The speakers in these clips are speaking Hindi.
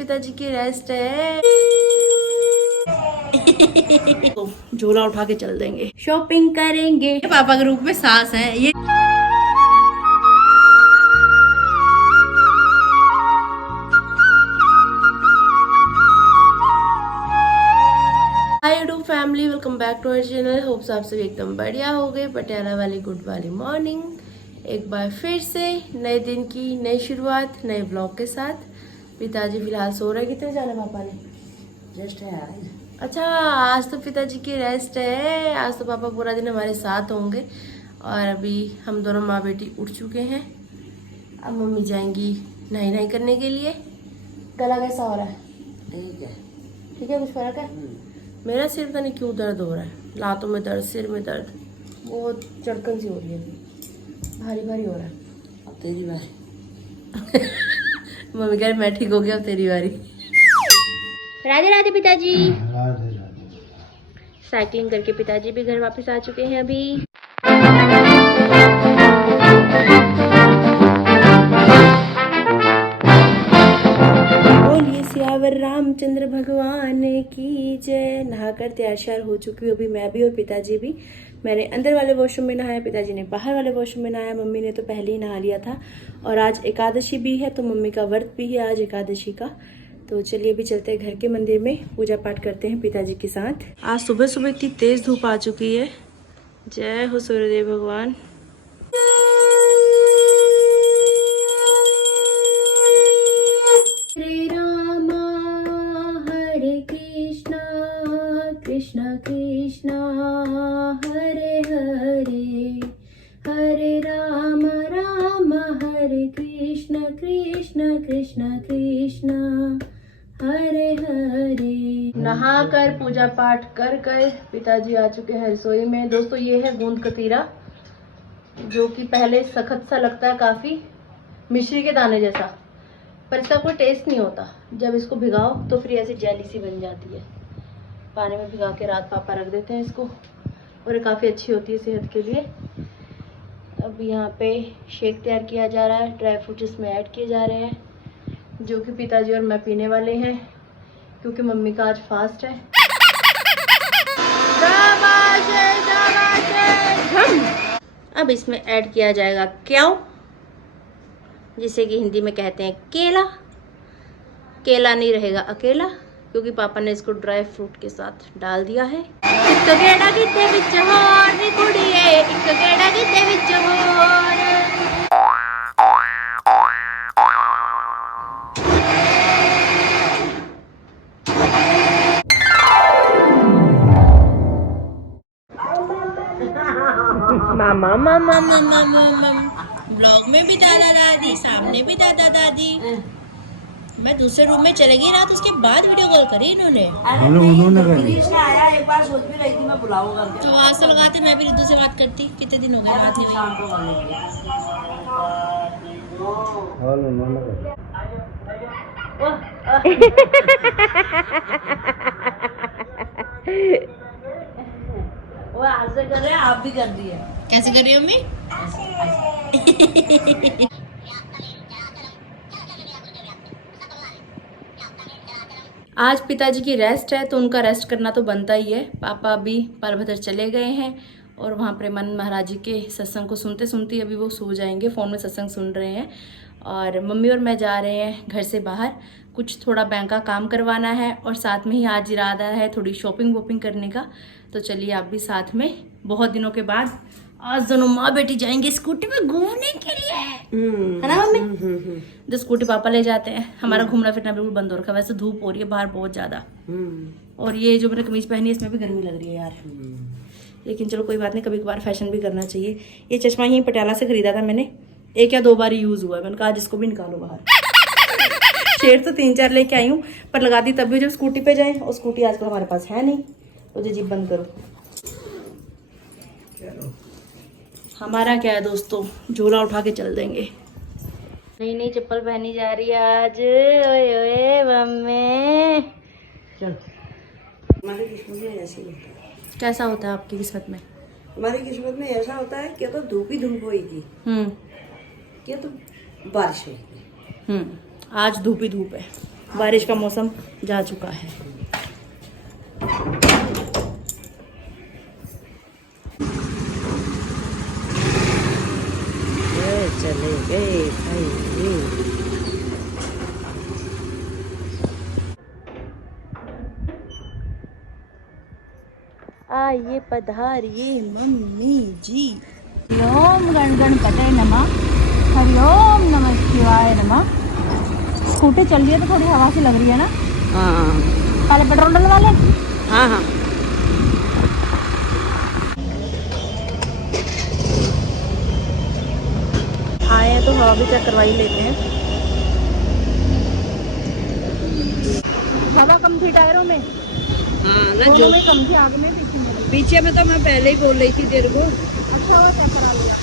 पिताजी की रेस्ट है। तो झोला उठा के चल देंगे, शॉपिंग करेंगे। पापा के रूप में सास है ये। Hi do family, welcome back to our channel. Hopes आप सब एकदम बढ़िया हो गए। पटियाला वाली गुड वाली मॉर्निंग, एक बार फिर से नए दिन की नई शुरुआत नए ब्लॉग के साथ। पिताजी फिलहाल सो रहे। कितने जाना पापा ने? रेस्ट है आज। अच्छा, आज तो पिताजी की रेस्ट है। आज तो पापा पूरा दिन हमारे साथ होंगे। और अभी हम दोनों माँ बेटी उठ चुके हैं। अब मम्मी जाएंगी नहाई नहाई करने के लिए। गला कैसा हो रहा है? ठीक है। ठीक है, कुछ फर्क है? मेरा सिर पता नहीं क्यों दर्द हो रहा है, लातों में दर्द, सिर में दर्द, बहुत चढ़कन सी हो रही है, अभी भारी भारी हो रहा है। अब तेरी बारी। मम्मी कह रही मैं ठीक हो गया, अब तेरी बारी। राधे राधे पिताजी। राधे राधे। साइकिलिंग करके पिताजी भी घर वापस आ चुके हैं अभी। बोलिए सियावर रामचंद्र भगवान की जय। नहाकर तैयार श्यार हो चुकी हूँ अभी मैं भी और पिताजी भी। मैंने अंदर वाले वॉशरूम में नहाया, पिताजी ने बाहर वाले वॉशरूम में नहाया। मम्मी ने तो पहले ही नहा लिया था और आज एकादशी भी है तो मम्मी का व्रत भी है आज एकादशी का। तो चलिए अभी चलते हैं घर के मंदिर में, पूजा पाठ करते हैं पिताजी के साथ। आज सुबह सुबह इतनी तेज धूप आ चुकी है। जय हो सूर्यदेव भगवान। हरे राम हरे कृष्णा कृष्णा कृष्णा हरे हरे, हरे राम राम हरे कृष्णा कृष्णा कृष्णा कृष्णा हरे हरे। नहाकर पूजा पाठ कर कर पिताजी आ चुके हैं रसोई में। दोस्तों ये है गूंद कतीरा, जो कि पहले सख्त सा लगता है काफी, मिश्री के दाने जैसा, पर इसका कोई टेस्ट नहीं होता। जब इसको भिगाओ तो फिर ऐसी जेली सी बन जाती है। पानी में भिगा के रात पापा रख देते हैं इसको और ये काफ़ी अच्छी होती है सेहत के लिए। अब यहाँ पे शेक तैयार किया जा रहा है, ड्राई फ्रूट इसमें ऐड किए जा रहे हैं, जो कि पिताजी और मैं पीने वाले हैं क्योंकि मम्मी का आज फास्ट है। अब इसमें ऐड किया जाएगा क्याव, जिसे कि हिंदी में कहते हैं केला। केला नहीं रहेगा अकेला क्योंकि पापा ने इसको ड्राई फ्रूट के साथ डाल दिया है। एक गेड़ा किते विच होर नी कुड़िए, एक गेड़ा किते विच होर। मामा मामा मामा मामा, ब्लॉग में भी दादा दादी, सामने भी दादा दादी। मैं दूसरे रूम में चले गई ना तो उसके बाद वीडियो कॉल करी इन्होंने। उन्होंने आया एक बार, सोच भी रही थी मैं बुलाऊंगा तो आज तो लगाते, मैं भी रिद्धू से बात करती। कितने दिन हो गए बात नहीं हुई। वो आज से कर रहे हैं, आप भी कर रही है। कैसे कर रही हो मम्मी? आज पिताजी की रेस्ट है तो उनका रेस्ट करना तो बनता ही है। पापा अभी पारभद्र चले गए हैं और वहाँ प्रेमानंद महाराज जी के सत्संग को सुनते सुनते अभी वो सो जाएंगे, फ़ोन में सत्संग सुन रहे हैं। और मम्मी और मैं जा रहे हैं घर से बाहर, कुछ थोड़ा बैंक का काम करवाना है और साथ में ही आज इरादा है थोड़ी शॉपिंग वॉपिंग करने का। तो चलिए आप भी साथ में, बहुत दिनों के बाद आज दोनों माँ बेटी जाएंगे स्कूटी में घूमने के लिए, है ना मम्मी? तो स्कूटी पापा ले जाते हैं, हमारा घूमना फिरना बिल्कुल बंद हो रखा है। वैसे धूप हो रही है बाहर बहुत ज्यादा, और ये जो मैंने कमीज पहनी है इसमें भी गर्मी लग रही है यार। लेकिन चलो कोई बात नहीं, कभी कभार फैशन भी करना चाहिए। ये चश्मा यहीं पटियाला से खरीदा था मैंने, एक या दो बार यूज हुआ है। मैंने कहा आज इसको भी निकालो बाहर। शेर तो 3-4 लेके आई हूँ पर लगा दी तब भी जब स्कूटी पे जाए, और स्कूटी आजकल हमारे पास है नहीं। तो जी बंद करो। हमारा क्या है दोस्तों, झोला उठा के चल देंगे। नई नई चप्पल पहनी जा रही है आज। ओए ओए मम्मी, चल। हमारी किस्मत में ऐसे होता है। कैसा होता है आपकी किस्मत में? हमारी किस्मत में ऐसा होता है कि तो धूप ही धूप होगी, क्या तो बारिश होगी। आज धूप ही धूप है। बारिश का मौसम जा चुका है। चले गए भाई। आइए पधारिए मम्मी जी। हरिओम गण गणपते नमः, हरिओम नमः शिवाय नमः। स्कूटी चल रही है तो थोड़ी हवा सी लग रही है ना। हाँ पहले पेट्रोल डलवा ले। हाँ हाँ। आए हैं तो हवा भी चेक करवा ही लेते हैं। हवा कम थी टायरों में, दोनों में कम थी, आगे में पीछे में। पीछे में तो मैं पहले ही बोल रही थी तेरे को। अच्छा हुआ चेक करा लिया।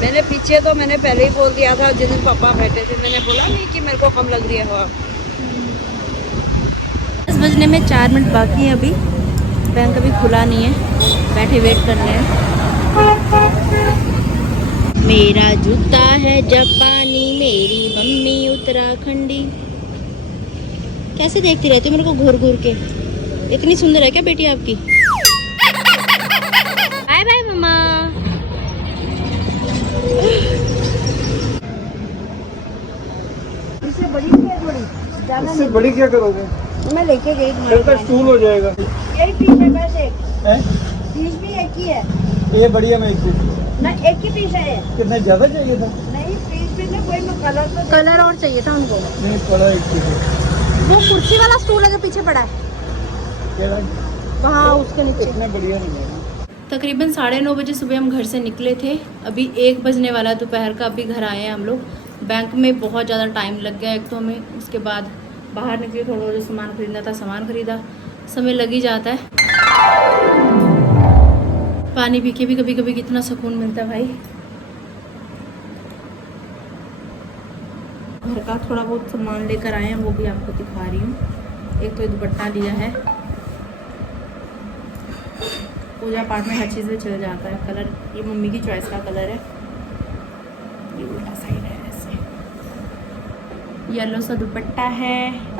मैंने पीछे तो मैंने पहले ही बोल दिया था, जिस दिन पापा बैठे थे मैंने बोला नहीं कि मेरे को कम लग रही है हवा। 10 बजने में 4 मिनट बाकी है अभी। बैंक अभी खुला नहीं है, बैठे वेट कर रहे हैं। मेरा जूता है जापानी, मेरी मम्मी उत्तराखंडी। कैसे देखती रहती हो मेरे को घूर घूर के? इतनी सुंदर है क्या बेटी आपकी? बाय बाय मम्मा। इससे बड़ी है थोड़ी ज्यादा। इससे बड़ी क्या करोगे? मैं लेके गई जब तक स्टूल हो जाएगा। यही पीस है वैसे। हैं? पीस भी एक ही है ये बढ़िया में एक पीस। ना, एक ही पीस है। कितना ज्यादा चाहिए था? नहीं पीस भी ना, कोई कलर तो कलर और चाहिए था उनको। नहीं पड़ा एक पीस है। वो कुर्सी वाला स्टूल है जो पीछे पड़ा है केला वहाँ उसके नीचे। इतना बढ़िया नहीं है। तकरीबन 9:30 बजे सुबह हम घर से निकले थे। अभी 1 बजने वाला दोपहर का। अभी घर आए हैं हम लोग। बैंक में बहुत ज़्यादा टाइम लग गया एक तो हमें। उसके बाद बाहर निकले, थोड़ा बहुत जो सामान खरीदना था सामान खरीदा। समय लग ही जाता है। पानी पी के भी कभी कभी कितना सुकून मिलता है भाई। घर का थोड़ा बहुत सामान लेकर आए हैं, वो भी आपको दिखा रही हूँ। एक तो ये दुपट्टा लिया है, पूजा पाठ में हर चीज़ में चल जाता है। कलर ये मम्मी की चॉइस का कलर है। ये उल्टा साइड है ऐसे। येलो सा दुपट्टा है,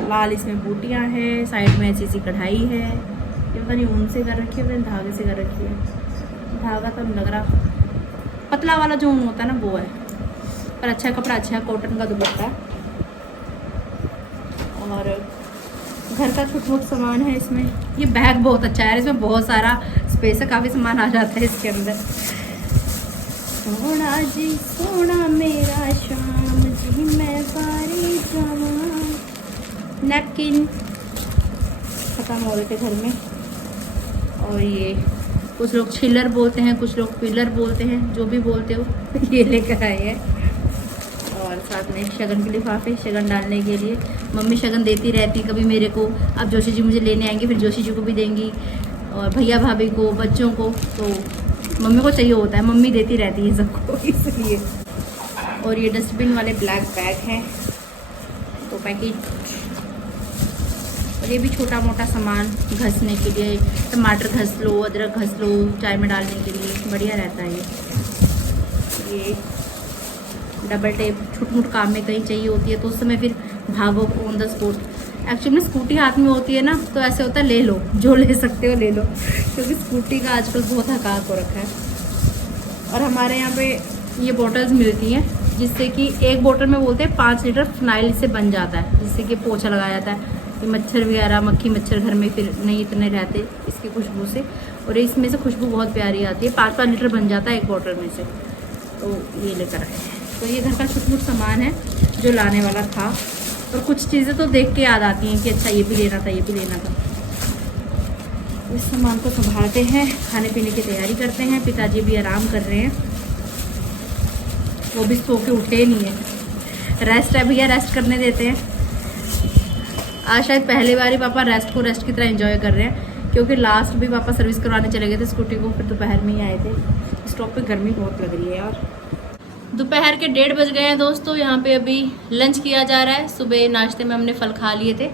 लाल इसमें बूटियाँ हैं, साइड में ऐसी सी कढ़ाई है। ये पता नहीं ऊन से कर रखी है, पता नहीं धागे से कर रखी है। धागा तो लग रहा पतला वाला जो ऊन होता है ना वो है, पर अच्छा कपड़ा, अच्छा है, कॉटन का दुपट्टा। और घर का छोटा मोटा सामान है इसमें। ये बैग बहुत अच्छा है, इसमें बहुत सारा स्पेस है, काफ़ी सामान आ जाता है इसके अंदर। सोना जी सोना मेरा शाम जी मैं बारी जावा। नैपकिन खत्म हो रहे थे घर में। और ये कुछ लोग छिलर बोलते हैं, कुछ लोग पिलर बोलते हैं, जो भी बोलते हो ये लेकर आए हैं। और साथ में शगन के लिफाफे, शगन डालने के लिए। मम्मी शगन देती रहती कभी मेरे को, अब जोशी जी मुझे लेने आएंगे, फिर जोशी जी को भी देंगी, और भैया भाभी को, बच्चों को। तो मम्मी को चाहिए होता है, मम्मी देती रहती है सबको इसलिए। और ये डस्टबिन वाले ब्लैक बैग हैं, तो पैकेट। और ये भी छोटा मोटा सामान घसने के लिए, टमाटर घस लो, अदरक घस लो, चाय में डालने के लिए बढ़िया रहता है ये डबल टेप। छोट मोट काम में कहीं चाहिए होती है तो उस समय फिर भागो ऑन द स्पॉट। एक्चुअली में स्कूटी हाथ में होती है ना तो ऐसे होता है ले लो, जो ले सकते हो ले लो, क्योंकि स्कूटी का आजकल बहुत हकाक हो रखा है। और हमारे यहाँ पे ये बॉटल्स मिलती हैं, जिससे कि एक बोतल में बोलते हैं 5 लीटर फिनाइल से बन जाता है, जिससे कि पोछा लगाया जाता है। ये मच्छर वगैरह, मक्खी मच्छर घर में फिर नहीं इतने रहते इसकी खुशबू से। और इसमें से खुशबू बहुत प्यारी आती है। 5-5 लीटर बन जाता है एक बोतल में से। तो ये लेकर आए। तो ये घर का छोटा मोटा सामान है जो लाने वाला था। और कुछ चीज़ें तो देख के याद आती हैं कि अच्छा ये भी लेना था, ये भी लेना था। इस सामान को संभालते हैं, खाने पीने की तैयारी करते हैं। पिताजी भी आराम कर रहे हैं, वो भी सो के उठे नहीं है। रेस्ट है भैया, रेस्ट करने देते हैं। आज शायद पहली बार ही पापा रेस्ट को रेस्ट की तरह एंजॉय कर रहे हैं, क्योंकि लास्ट भी पापा सर्विस करवाने चले गए थे स्कूटी को, फिर दोपहर में ही आए थे। स्टॉप पे गर्मी बहुत लग रही है यार। दोपहर के 1:30 बज गए हैं दोस्तों। यहाँ पे अभी लंच किया जा रहा है। सुबह नाश्ते में हमने फल खा लिए थे।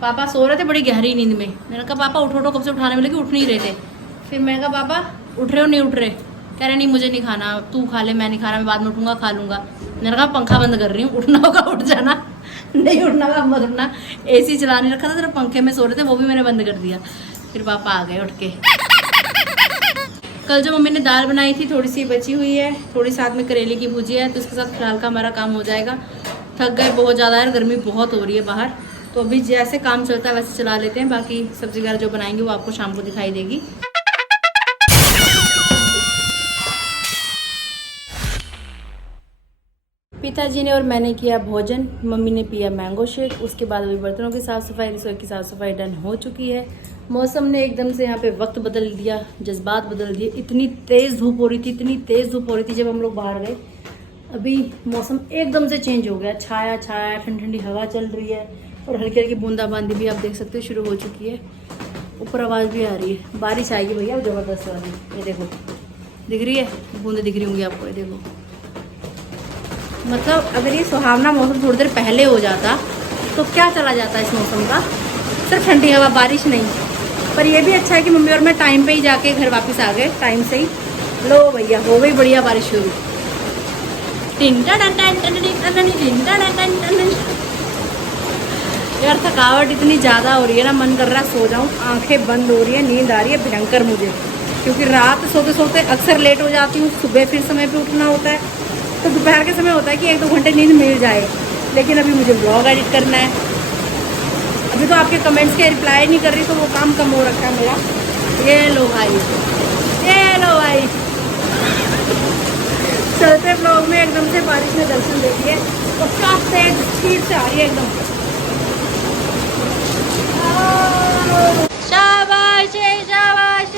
पापा सो रहे थे बड़ी गहरी नींद में। मैंने कहा पापा उठो उठो, कब से उठाने में लगे, उठ नहीं रहे थे। फिर मैंने कहा पापा उठ रहे हो, नहीं उठ रहे? कह रहे नहीं मुझे नहीं खाना, तू खा ले, मैं नहीं खाना, मैं बाद में उठूँगा खा लूँगा। मैंने कहा पंखा बंद कर रही हूँ, उठना होगा उठ जाना। नहीं उठना अब मत उठना। एसी चला नहीं रखा था, सिर्फ पंखे में सो रहे थे, वो भी मैंने बंद कर दिया। फिर पापा आ गए उठ के। कल जो मम्मी ने दाल बनाई थी थोड़ी सी बची हुई है, थोड़ी साथ में करेले की भुजिया है, तो इसके साथ फिलहाल का हमारा काम हो जाएगा। थक गए बहुत ज़्यादा यार, गर्मी बहुत हो रही है बाहर, तो अभी जैसे काम चलता है वैसे चला लेते हैं। बाकी सब्जी वगैरह जो बनाएंगे वो आपको शाम को दिखाई देगी। पिताजी ने और मैंने किया भोजन, मम्मी ने पिया मैंगो शेक, उसके बाद अभी बर्तनों की साफ़ सफाई, रसोई की साफ़ सफाई डन हो चुकी है। मौसम ने एकदम से यहाँ पे वक्त बदल दिया, जज्बात बदल दिए। इतनी तेज़ धूप हो रही थी, इतनी तेज़ धूप हो रही थी जब हम लोग बाहर गए। अभी मौसम एकदम से चेंज हो गया, छाया छाया, ठंडी ठंडी हवा चल रही है और हल्की हल्की बूंदाबांदी भी आप देख सकते हो शुरू हो चुकी है। ऊपर आवाज़ भी आ रही है, बारिश आएगी भैया ज़बरदस्त वाली। ये देखो दिख रही है, बूंदें दिख रही होंगी आपको, ये देखो। मतलब अगर ये सुहावना मौसम थोड़ी देर पहले हो जाता तो क्या चला जाता इस मौसम का, सिर्फ ठंडी हवा, बारिश नहीं। पर ये भी अच्छा है कि मम्मी और मैं टाइम पे ही जाके घर वापस आ गए, टाइम से ही। लो भैया हो गई बढ़िया बारिश शुरू। यार थकावट इतनी ज़्यादा हो रही है ना, मन कर रहा है सो जाऊँ, आंखें बंद हो रही है, नींद आ रही है भयंकर मुझे, क्योंकि रात सोते सोते अक्सर लेट हो जाती हूँ, सुबह फिर समय पे उठना होता है। तो दोपहर के समय होता है कि 1-2 घंटे नींद मिल जाए, लेकिन अभी मुझे ब्लॉग एडिट करना है। अभी तो आपके कमेंट्स के रिप्लाई नहीं कर रही, तो वो काम कम हो रखा है मेरा। ये लो भाई, ये लो भाई, चलते ब्लॉग में एकदम से बारिश में दर्शन देखिए, उसका तेज स्पीड से आ रही है एकदम। शाबाश शाबाश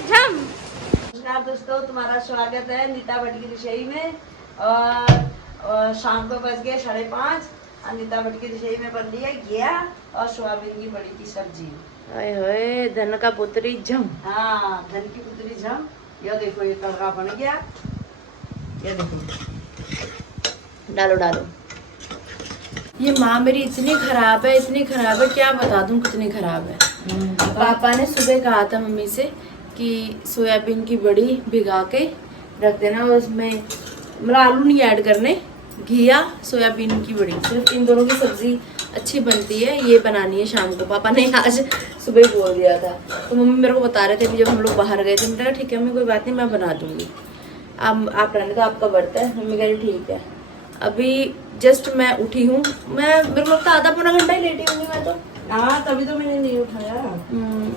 झम। नमस्कार दोस्तों, तुम्हारा स्वागत है नीता भट्ट की रसोई में। और शाम को बज गए 5:30। नीता भट्ट की रसोई में बन रही है घिया और सोयाबीन की बड़ी की सब्जी। हाय हाय, धन का पुत्री झम। हाँ, धन की पुत्री झम। ये देखो ये तड़का बन गया, ये देखो। डालो डालो। ये माँ मेरी इतनी खराब है, इतनी खराब है, क्या बता दूँ कितनी खराब है। पापा ने सुबह कहा था मम्मी से कि सोयाबीन की बड़ी भिगा के रख देना और उसमें मतलब आलू नहीं ऐड करने, घिया सोयाबीन की बड़ी, सिर्फ इन दोनों की सब्जी अच्छी बनती है, ये बनानी है शाम को। पापा ने आज सुबह ही बोल दिया था, तो मम्मी मेरे को बता रहे थे जब हम लोग बाहर गए थे। मैंने कहा ठीक है मम्मी कोई बात नहीं, मैं बना दूंगी, आप रहने का, आपका बर्त है। मम्मी कह रही ठीक है। अभी जस्ट मैं उठी हूँ, मैं मेरे को लगता है आधा पौना घंटा ही लेटी होंगी मैं तो। हाँ, तभी तो मैंने नहीं उठाया।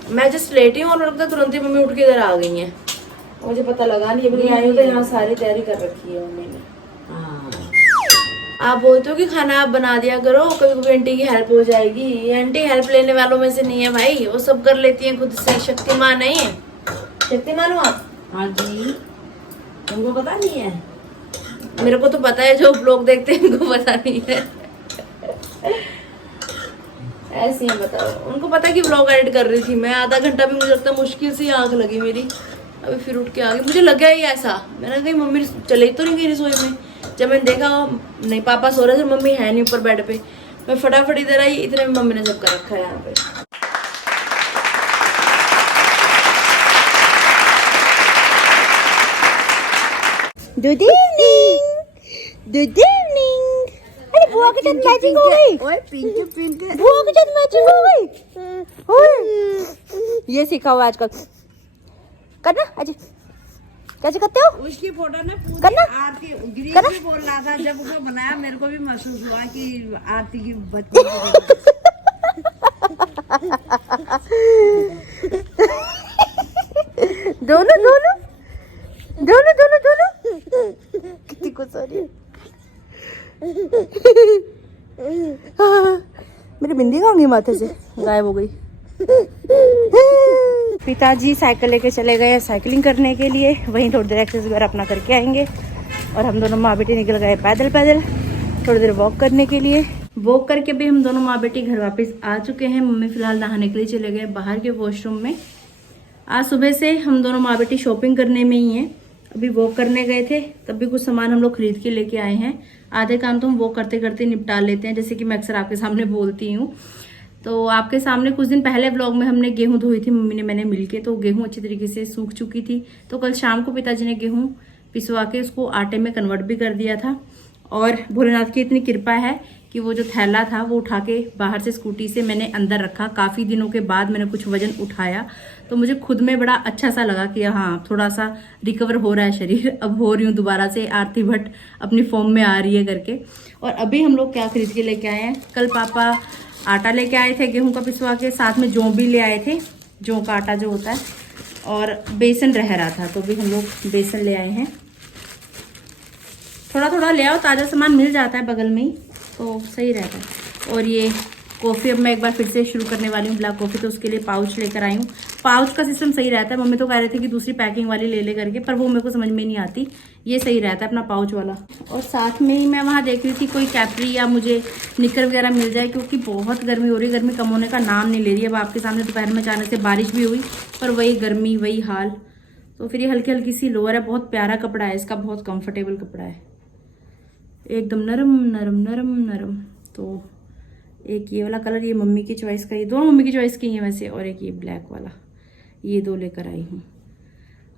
मैं जस्ट लेटी हूँ और लगता तुरंत ही मम्मी उठ के इधर आ गई हैं। मुझे पता लगा नहीं, अभी आई हूँ तो यहाँ सारी तैयारी कर रखी है मम्मी ने। आप बोलते हो कि खाना आप बना दिया करो, कभी कभी आंटी की हेल्प हो जाएगी। ये आंटी हेल्प लेने वालों में से नहीं है भाई, वो सब कर लेती हैं खुद से, शक्तिमान नहीं है। शक्तिमान हो आप? हाँ जी, तुमको पता नहीं है? मेरे को तो पता है, जो लोग देखते हैं उनको पता नहीं है। ऐसी है, बताओ। उनको पता है कि व्लॉग एडिट कर रही थी मैं, आधा घंटा भी मुझे लगता है मुश्किल से आंख लगी मेरी। अभी फिर उठ के आ गई, मुझे लग गया ही ऐसा, मैंने कहा मम्मी चले तो नहीं गई रसोई में। जब मैंने देखा नहीं पापा सो रहे थे, मम्मी है नहीं ऊपर बेड पे, मैं फटाफट इधर आई, इतने में मम्मी ने सब कर रखा है यहाँ पे। Good evening, good evening. अरे बुआ के साथ मैचिंग हो गई। ओए पिंक पिंक, बुआ के साथ मैचिंग हो गई। ओए ये सीखा हुआ आजकल करना। अजय कैसे करते हो? उसकी फोटो ने पूरी करना? आरती गिरीश भी बोल रहा था, जब उसको बनाया मेरे को भी महसूस हुआ कि आरती की बच्ची दोनों दोनों दोनों दोनों दोनों कितनी खुश हो रही है। मेरी बिंदी कहाँ गई, माथे से गायब हो गई। पिताजी साइकिल लेके चले गए साइकिलिंग करने के लिए, वहीं थोड़ी देर एक्सरसाइज वगैरह अपना करके आएंगे। और हम दोनों माँ बेटी निकल गए पैदल पैदल थोड़ी देर वॉक करने के लिए। वॉक करके भी हम दोनों माँ बेटी घर वापस आ चुके हैं। मम्मी फिलहाल नहाने के लिए चले गए बाहर के वॉशरूम में। आज सुबह से हम दोनों माँ बेटी शॉपिंग करने में ही हैं। अभी वॉक करने गए थे, तब भी कुछ सामान हम लोग खरीद के लेके आए हैं। आधे काम तो हम वॉक करते करते निपटा लेते हैं, जैसे कि मैं अक्सर आपके सामने बोलती हूँ। तो आपके सामने कुछ दिन पहले व्लॉग में हमने गेहूं धोई थी मम्मी ने मैंने मिलके, तो गेहूं अच्छी तरीके से सूख चुकी थी। तो कल शाम को पिताजी ने गेहूं पिसवा के उसको आटे में कन्वर्ट भी कर दिया था। और भोलेनाथ की इतनी कृपा है कि वो जो थैला था वो उठा के बाहर से स्कूटी से मैंने अंदर रखा। काफ़ी दिनों के बाद मैंने कुछ वजन उठाया तो मुझे खुद में बड़ा अच्छा सा लगा कि हाँ थोड़ा सा रिकवर हो रहा है शरीर, अब हो रही हूँ दोबारा से आरती भट्ट अपनी फॉर्म में आ रही है करके। और अभी हम लोग क्या खरीद के लेके आए हैं, कल पापा आटा लेके आए थे गेहूं का पिसवा के, साथ में जौ भी ले आए थे, जौ का आटा जो होता है, और बेसन रह रहा था तो भी हम लोग बेसन ले आए हैं। थोड़ा थोड़ा ले आओ, ताज़ा सामान मिल जाता है बगल में ही तो सही रहता है। और ये कॉफ़ी अब मैं एक बार फिर से शुरू करने वाली हूँ, ब्लैक कॉफ़ी, तो उसके लिए पाउच लेकर आई हूँ। पाउच का सिस्टम सही रहता है, मम्मी तो कह रहे थे कि दूसरी पैकिंग वाली ले ले करके, पर वो मेरे को समझ में नहीं आती, ये सही रहता है अपना पाउच वाला। और साथ में ही मैं वहाँ देख रही थी कोई कैपरी या मुझे निकर वगैरह मिल जाए, क्योंकि बहुत गर्मी हो रही है, गर्मी कम होने का नाम नहीं ले रही। अब आपके सामने दोपहर में अचानक से बारिश भी हुई, पर वही गर्मी वही हाल। तो फिर ये हल्की हल्की सी लोअर है, बहुत प्यारा कपड़ा है इसका, बहुत कंफर्टेबल कपड़ा है, एकदम नरम नरम नरम नरम। तो एक ये वाला कलर, ये मम्मी की चॉइस का, ये दोनों मम्मी की चॉइस की हैं वैसे, और एक ये ब्लैक वाला, ये दो लेकर आई हूँ।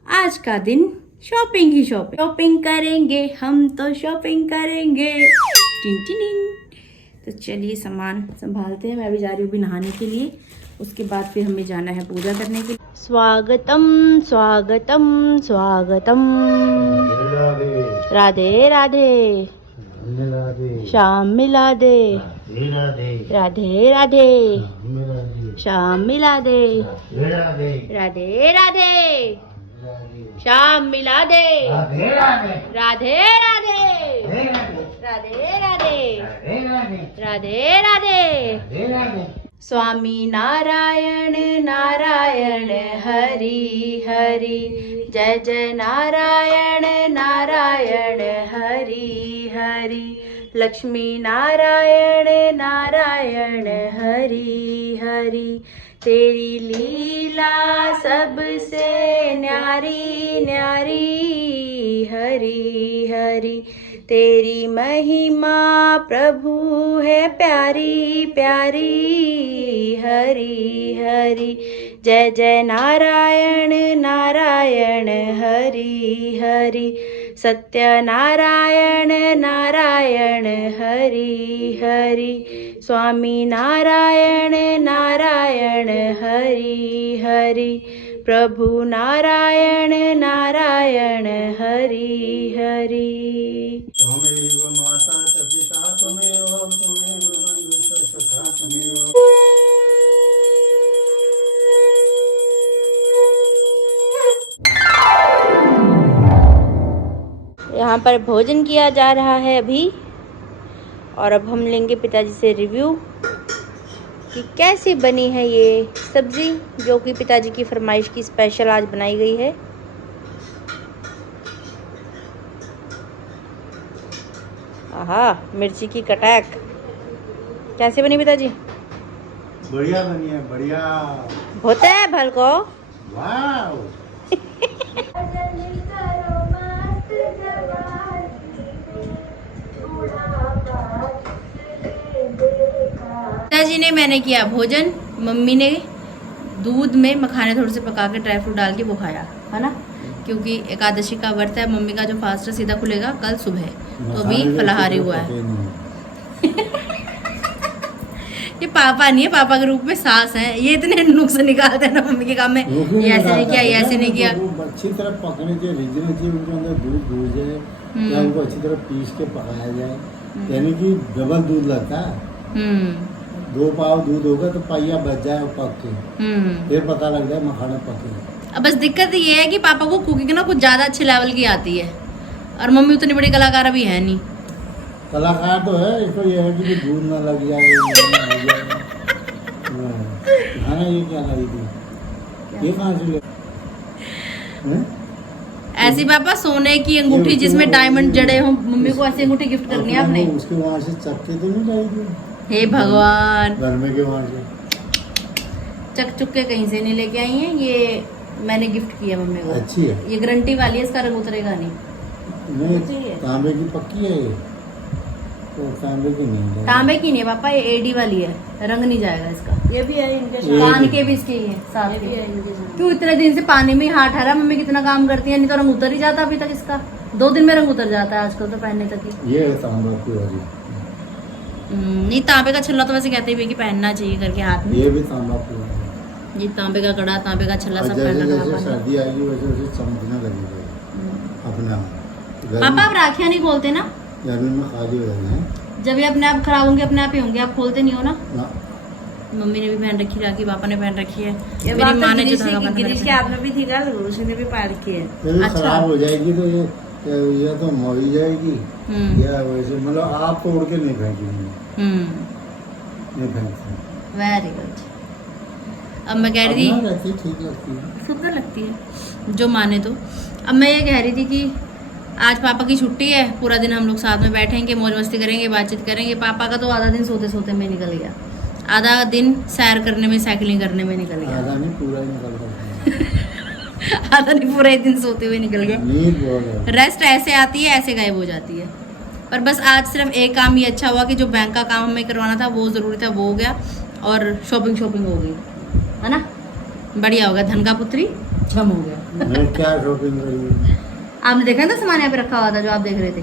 आज का दिन शॉपिंग ही शॉपिंग करेंगे हम, तो शॉपिंग करेंगे। Tin tin tin. तो चलिए सामान संभालते हैं, मैं अभी जा रही हूँ भी नहाने के लिए, उसके बाद फिर हमें जाना है पूजा करने के लिए। स्वागतम स्वागतम स्वागतम, राधे राधे, शाम मिला दे, राधे राधे, शाम मिला दे, राधे राधे, शाम मिला दे, राधे राधे, राधे राधे, राधे राधे। स्वामी नारायण नारायण हरि हरि, जय जय नारायण नारायण हरि हरि, लक्ष्मी नारायण नारायण हरि हरि, तेरी लीला सबसे न्यारी न्यारी हरि हरि, तेरी महिमा प्रभु है प्यारी प्यारी हरि हरि, जय जय नारायण नारायण हरि हरि, सत्य नारायण नारायण हरि हरि, स्वामी नारायण नारायण हरि हरि, प्रभु नारायण नारायण हरि हरि। त्वमेव माता च पिता त्वमेव, त्वमेव बन्धुश्च सखा त्वमेव। यहाँ पर भोजन किया जा रहा है अभी, और अब हम लेंगे पिताजी से रिव्यू कि कैसे बनी है ये सब्जी, जो कि पिताजी की फरमाइश की स्पेशल आज बनाई गई है। आहा, मिर्ची की कटैक कैसे बनी पिताजी? बढ़िया बनी है, बढ़िया। होता है भल को। वाव। पिताजी ने, मैंने किया भोजन, मम्मी ने दूध में मखाने थोड़े से पका के ड्राई फ्रूट डाल के वो खाया है ना, क्योंकि एकादशी का व्रत है। मम्मी का जो फास्ट है सीधा खुलेगा कल सुबह, तो अभी फलाहारी हुआ है। ये पापा नहीं है, पापा के रूप में सास है, ये इतने नुक्स निकालते हैं ना मम्मी के काम में, ये ऐसे नहीं किया, ये ऐसे नहीं किया। अच्छी तरह पकने चाहिए, रिझने चाहिए, उनके अंदर दूध घुस जाए, या उनको अच्छी तरह पीस के पकाया जाए, यानी कि डबल दूध लगता है। 2 पाव दूध होगा तो पाइया बच जाए और पक के, फिर पता लग जाए मखाने पके। अब बस दिक्कत ये है कि पापा को कुकिंग ना कुछ ज्यादा अच्छे लेवल की आती है, और मम्मी उतनी बड़ी कलाकार अभी है नहीं। कलाकार तो है, इसको ये है कि दूध ना लग जाए, खाना ये क्या लाई थी, ये कहाँ से ले? ऐसी पापा सोने की अंगूठी जिसमें डायमंड जड़े हो, मम्मी को ऐसी अंगूठी गिफ्ट करनी है आपने। उसके वहाँ से चक्के तो नहीं लाई थी? हे भगवान, घर में के वहाँ से चक चुक के कहीं से नहीं लेके आई हैं, ये मैंने गिफ्ट किया मम्मी को। अच्छी है, ये गारंटी वाली है, इसका रंग उतरेगा नहीं। नहीं तांबे की पक्की है ये, तो तांबे की नहीं है। तांबे की नहीं है पापा, ये एडी वाली है, रंग नहीं जाएगा इसका। ये भी है इनके ये कान के भी इसके ही है, साथ ये भी के। है इनके साथ। क्यों इतने दिन से पानी में ही हाथ ठहरा, मम्मी कितना काम करती है, नहीं तो रंग उतर ही जाता अभी तक इसका। 2 दिन में रंग उतर जाता है आजकल तो पहनने तक ही। ये है तांबा की वाली, नहीं तांबे का छल्ला तो वैसे कहते ही हैं कि पहनना चाहिए करके हाथ में। ये भी तांबा पूरा है। ये तांबे का कड़ा, तांबे का छल्ला और सब जैसे पहन रखा जैसे है। सर्दी आएगी वैसे वैसे चमकने लगेगा अपना। पापा आप राखियाँ नहीं खोलते ना? गर्मी में खाली हो जाना है जब ये अपने आप खराब होंगे अपने आप ही होंगे, आप खोलते नहीं हो ना? ना। मम्मी ने भी पहन रखी राखी, पापा ने पहन रखी है, ये मेरी बात माँ तो ने जो गिरीश धागा बंधा गिरीश के रखा हाथ में भी थी कल, उसने भी पहन रखी है। ये भी अच्छा। खराब हो जाएगी तो ये तो मर ही जाएगी। हम्म। या वैसे मतलब आप तोड़ के नहीं फेंकेंगे, नहीं फेंकते। Very good. अब मैं कह रही अपना थी रहती ठीक लगती है। सुंदर लगती है जो माने तो। अब मैं ये कह रही थी कि आज पापा की छुट्टी है, पूरा दिन हम लोग साथ में बैठेंगे, मौज मस्ती करेंगे, बातचीत करेंगे। पापा का तो आधा दिन सोते सोते में निकल गया, आधा दिन सैर करने में, साइकिलिंग करने में निकल गया, आधा नहीं पूरा ही निकल रहा आधा नहीं पूरा एक दिन सोते हुए निकल गया। नींद बहुत है। रेस्ट ऐसे आती है ऐसे गायब हो जाती है। पर बस आज सिर्फ एक काम ये अच्छा हुआ कि जो बैंक का काम हमें करवाना था वो ज़रूरी था, वो हो गया, और शॉपिंग हो गई, है ना? बढ़िया हो गया, धन का पुत्री छम हो गया। मैं क्या शॉपिंग करूँ? आपने देखा था सामान यहाँ पे रखा हुआ था जो आप देख रहे थे?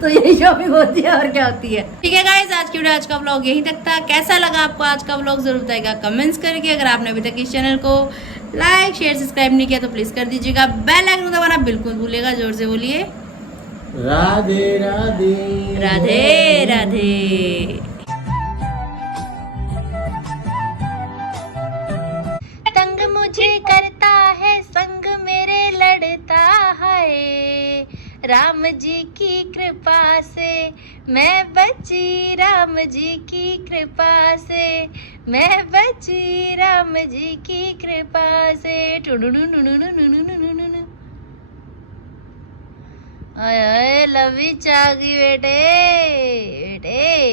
तो यही शॉपिंग होती है और क्या होती है। ठीक है गाइस, आज की वीडियो, आज का व्लॉग यहीं तक था। कैसा लगा आपको आज का व्लॉग जरूर बताइएगा कमेंट्स करके। अगर आपने अभी तक इस चैनल को लाइक शेयर सब्सक्राइब नहीं किया तो प्लीज कर दीजिएगा। बेल आइकन दबाना बिल्कुल भूलिएगा। जोर से बोलिए राधे राधे राधे राधे। तंग मुझे करता है, संग मेरे लड़ता है, राम जी की कृपा से मैं बची, राम जी की कृपा से मैं बची, राम जी की कृपा से। आय लवी चागी बेटे बेटे।